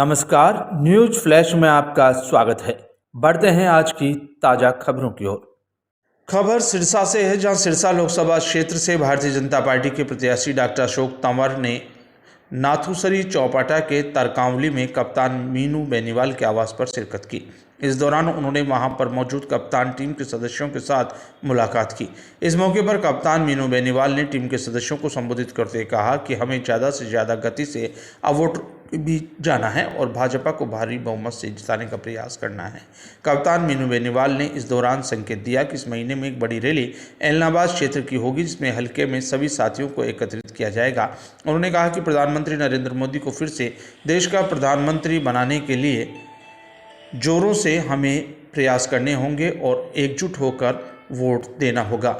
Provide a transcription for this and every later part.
नमस्कार, news flash में आपका स्वागत है। बढ़ते हैं आज की ताज़ा खबरों की ओर। खबर सिरसा से है, जहां सिरसा लोकसभा क्षेत्र से भारतीय जनता पार्टी के प्रत्याशी डॉक्टर अशोक तंवर ने नाथुसरी चौपाटा के तरकांवली में कप्तान मीनू बेनीवाल के आवास पर शिरकत की। इस दौरान उन्होंने वहां पर मौजूद कप्तान टीम के सदस्यों के साथ मुलाकात की। इस मौके पर कप्तान मीनू बेनीवाल ने टीम के सदस्यों को संबोधित करते हुए कहा कि हमें ज़्यादा से ज़्यादा गति से वोट भी जाना है और भाजपा को भारी बहुमत से जिताने का प्रयास करना है। कप्तान मीनू बेनीवाल ने इस दौरान संकेत दिया कि इस महीने में एक बड़ी रैली एलनाबाद क्षेत्र की होगी, जिसमें हल्के में सभी साथियों को एकत्रित किया जाएगा। उन्होंने कहा कि प्रधानमंत्री नरेंद्र मोदी को फिर से देश का प्रधानमंत्री बनाने के लिए जोरों से हमें प्रयास करने होंगे और एकजुट होकर वोट देना होगा।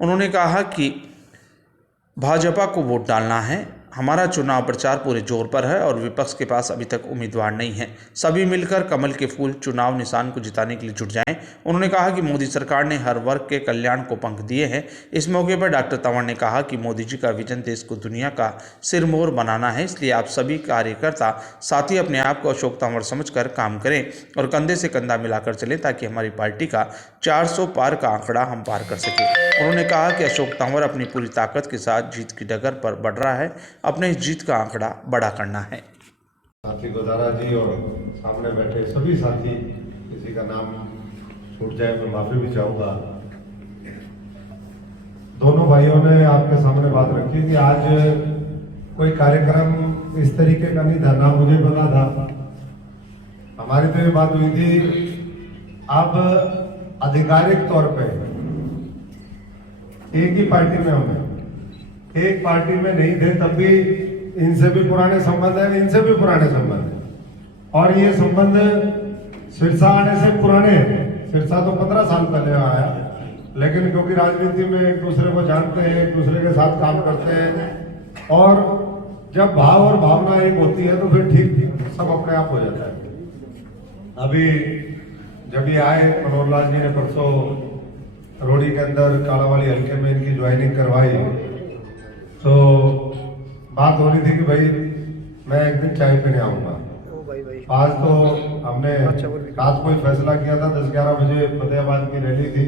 उन्होंने कहा कि भाजपा को वोट डालना है। हमारा चुनाव प्रचार पूरे जोर पर है और विपक्ष के पास अभी तक उम्मीदवार नहीं है। सभी मिलकर कमल के फूल चुनाव निशान को जिताने के लिए जुट जाएं। उन्होंने कहा कि मोदी सरकार ने हर वर्ग के कल्याण को पंख दिए हैं। इस मौके पर डॉक्टर तंवर ने कहा कि मोदी जी का विजन देश को दुनिया का सिरमौर बनाना है, इसलिए आप सभी कार्यकर्ता साथी अपने आप को अशोक तंवर समझकर काम करें और कंधे से कंधा मिलाकर चलें, ताकि हमारी पार्टी का 400 पार का आंकड़ा हम पार कर सकें। उन्होंने कहा कि अशोक तंवर अपनी पूरी ताकत के साथ जीत की डगर पर बढ़ रहा है। अपने इस जीत का आंकड़ा बड़ा करना है। साथी गोदारा जी और सामने बैठे सभी साथी, किसी का नाम छूट जाए तो माफी भी चाहूंगा। दोनों भाइयों ने आपके सामने बात रखी कि आज कोई कार्यक्रम इस तरीके का नहीं था, ना मुझे पता था। हमारी तो ये बात हुई थी, अब आधिकारिक तौर पे एक ही पार्टी में हमें एक पार्टी में नहीं थे, तब भी इनसे भी पुराने संबंध है, इनसे भी पुराने संबंध है और ये संबंध सिरसा आने से पुराने हैं। सिरसा तो 15 साल पहले आया, लेकिन क्योंकि राजनीति में एक दूसरे को जानते हैं, एक दूसरे के साथ काम करते हैं और जब भाव और भावना एक होती है तो फिर ठीक सब अपने आप हो जाता है। अभी जब ये आए, मनोहर लाल जी ने परसों रोड़ी के अंदर कालावाली हल्के में इनकी ज्वाइनिंग करवाई, तो बात हो रही थी कि भाई मैं एक दिन चाय पीने आऊंगा। आज तो हमने रात को ही फैसला किया था, 10-11 बजे फतेहाबाद की रैली थी।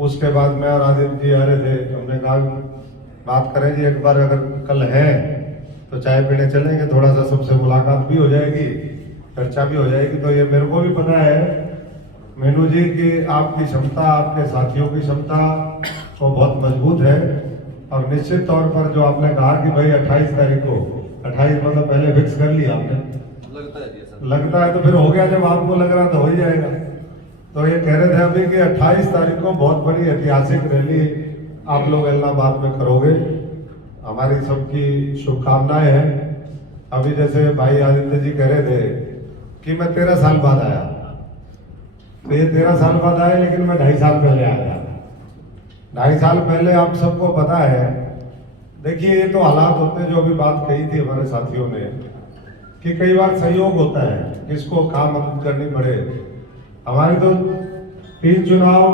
उसके बाद मैं और आदित्य जी आ रहे थे, हमने कहा बात करें जी, एक बार अगर कल है तो चाय पीने चलेंगे, थोड़ा सा सबसे मुलाकात भी हो जाएगी, चर्चा भी हो जाएगी। तो ये मेरे को भी पता है मीनू जी की आपकी क्षमता, आपके साथियों की क्षमता तो बहुत मजबूत है और निश्चित तौर पर जो आपने कहा कि भाई 28 तारीख को, 28 मतलब पहले फिक्स कर लिया आपने, लगता है तो फिर हो गया, जब आपको लग रहा तो हो ही जाएगा। तो ये कह रहे थे अभी कि 28 तारीख को बहुत बड़ी ऐतिहासिक रैली आप लोग इलाहाबाद में करोगे, हमारी सबकी शुभकामनाएं हैं। अभी जैसे भाई आदित्य जी कह रहे थे कि मैं 13 साल बाद आया, तो ये 13 साल बाद आए, लेकिन मैं 2.5 साल पहले आया। 2.5 साल पहले आप सबको पता है, देखिए ये तो हालात होते हैं, जो अभी बात कही थी हमारे साथियों ने कि कई बार सहयोग होता है, किसको काम मदद करनी पड़े। हमारे तो 3 चुनाव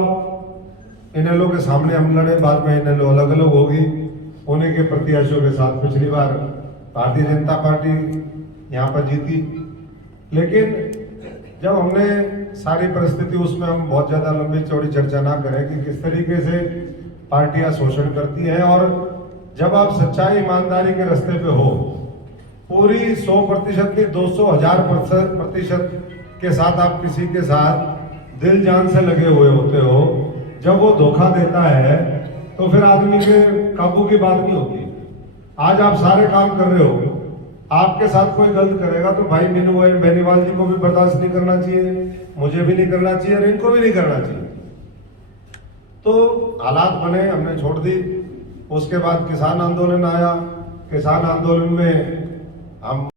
इनेलो के सामने हम लड़े, बाद में इनेलो अलग अलग होगी, उन्हीं के प्रत्याशियों के साथ। पिछली बार भारतीय जनता पार्टी यहाँ पर जीती, लेकिन जब हमने सारी परिस्थिति, उसमें हम बहुत ज्यादा लंबी चौड़ी चर्चा ना करें कि किस तरीके से पार्टियां शोषण करती हैं, और जब आप सच्चाई ईमानदारी के रास्ते पे हो, पूरी 100% की 200,000% के साथ आप किसी के साथ दिल जान से लगे हुए होते हो, जब वो धोखा देता है तो फिर आदमी के काबू की बात नहीं होती। आज आप सारे काम कर रहे हो, आपके साथ कोई गलत करेगा तो भाई मीनू बेनीवाल जी को भी बर्दाश्त नहीं करना चाहिए, मुझे भी नहीं करना चाहिए और इनको भी नहीं करना चाहिए। तो हालात बने, हमने छोड़ दी। उसके बाद किसान आंदोलन आया, किसान आंदोलन में हम